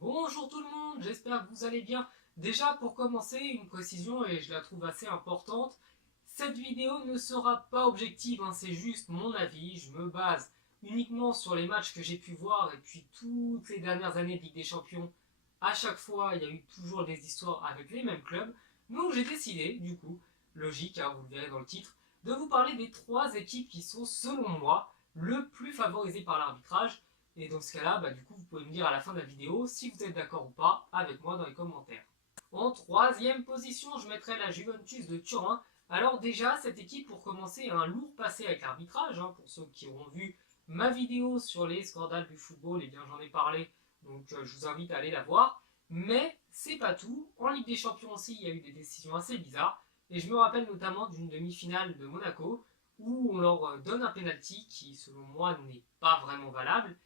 Bonjour tout le monde, j'espère que vous allez bien. Déjà pour commencer, une précision et je la trouve assez importante. Cette vidéo ne sera pas objective, c'est juste mon avis. Je me base uniquement sur les matchs que j'ai pu voir et puis toutes les dernières années de Ligue des Champions. À chaque fois, il y a eu toujours des histoires avec les mêmes clubs. Donc j'ai décidé, du coup, logique, vous le verrez dans le titre, de vous parler des trois équipes qui sont, selon moi, le plus favorisées par l'arbitrage. Et dans ce cas-là, du coup, vous pouvez me dire à la fin de la vidéo si vous êtes d'accord ou pas avec moi dans les commentaires. En troisième position, je mettrai la Juventus de Turin. Alors déjà, cette équipe, pour commencer, a un lourd passé avec l'arbitrage. Pour ceux qui auront vu ma vidéo sur les scandales du football, et bien j'en ai parlé, donc je vous invite à aller la voir. Mais c'est pas tout. En Ligue des Champions aussi, il y a eu des décisions assez bizarres. Et je me rappelle notamment d'une demi-finale de Monaco où on leur donne un penalty qui, selon moi, n'est pas vraiment valable.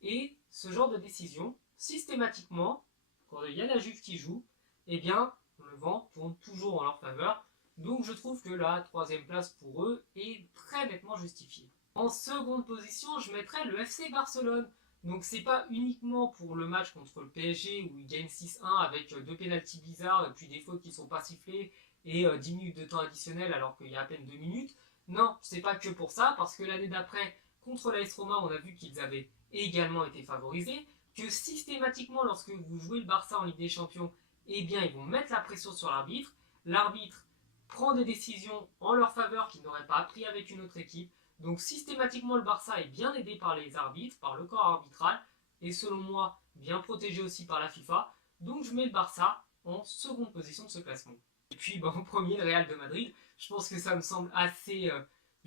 Et ce genre de décision, systématiquement, quand il y a la Juve qui joue, eh bien, le vent tourne toujours en leur faveur. Donc je trouve que la troisième place pour eux est très nettement justifiée. En seconde position, je mettrais le FC Barcelone. Donc c'est pas uniquement pour le match contre le PSG où ils gagnent 6-1 avec deux pénaltys bizarres et puis des fautes qui sont pas sifflées et 10 minutes de temps additionnel alors qu'il y a à peine 2 minutes. Non, c'est pas que pour ça parce que l'année d'après, contre l'AS Roma, on a vu qu'ils avaient également été favorisés, que systématiquement lorsque vous jouez le Barça en Ligue des Champions, eh bien ils vont mettre la pression sur l'arbitre. L'arbitre prend des décisions en leur faveur qu'il n'aurait pas pris avec une autre équipe. Donc systématiquement le Barça est bien aidé par les arbitres, par le corps arbitral, et selon moi bien protégé aussi par la FIFA. Donc je mets le Barça en seconde position de ce classement. Et puis en premier le Real de Madrid, je pense que ça me semble assez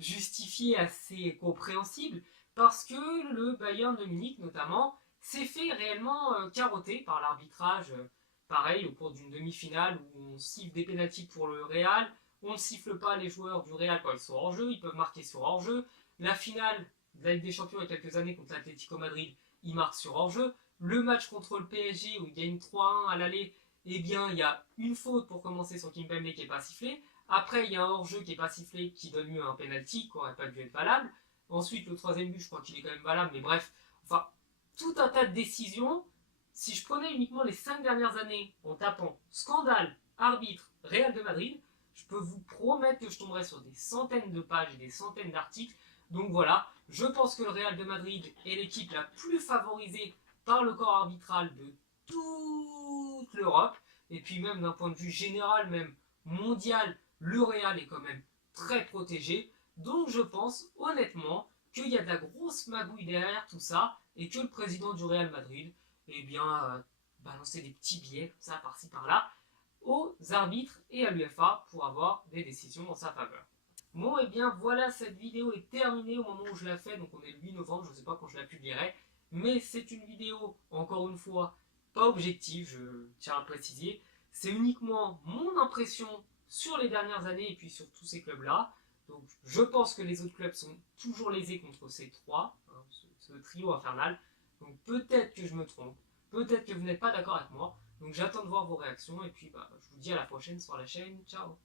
justifié, assez compréhensible, parce que le Bayern de Munich notamment s'est fait réellement carotter par l'arbitrage. Pareil, au cours d'une demi-finale où on siffle des pénaltys pour le Real, on ne siffle pas les joueurs du Real quand ils sont hors jeu, ils peuvent marquer sur hors jeu. La finale de la Ligue des Champions il y a quelques années contre l'Atlético Madrid, ils marquent sur hors jeu. Le match contre le PSG où ils gagnent 3-1 à l'aller, eh bien il y a une faute pour commencer sur Kimpembe qui n'est pas sifflée. Après, il y a un hors-jeu qui n'est pas sifflé qui donne lieu à un penalty qui n'aurait pas dû être valable. Ensuite, le troisième but, je crois qu'il est quand même valable, mais bref, enfin, tout un tas de décisions. Si je prenais uniquement les 5 dernières années en tapant scandale, arbitre, Real de Madrid, je peux vous promettre que je tomberai sur des centaines de pages et des centaines d'articles. Donc voilà, je pense que le Real de Madrid est l'équipe la plus favorisée par le corps arbitral de toute l'Europe. Et puis même d'un point de vue général, même mondial, le Real est quand même très protégé. Donc je pense honnêtement qu'il y a de la grosse magouille derrière tout ça et que le président du Real Madrid, eh bien, balancer des petits billets comme ça par-ci par-là aux arbitres et à l'UEFA pour avoir des décisions en sa faveur. Bon, et bien voilà, cette vidéo est terminée au moment où je la fais, donc on est le 8 novembre, je ne sais pas quand je la publierai, mais c'est une vidéo, encore une fois, pas objective, je tiens à le préciser, c'est uniquement mon impression sur les dernières années et puis sur tous ces clubs-là. Donc je pense que les autres clubs sont toujours lésés contre ces trois, ce trio infernal. Donc peut-être que je me trompe, peut-être que vous n'êtes pas d'accord avec moi. Donc j'attends de voir vos réactions et puis je vous dis à la prochaine sur la chaîne. Ciao.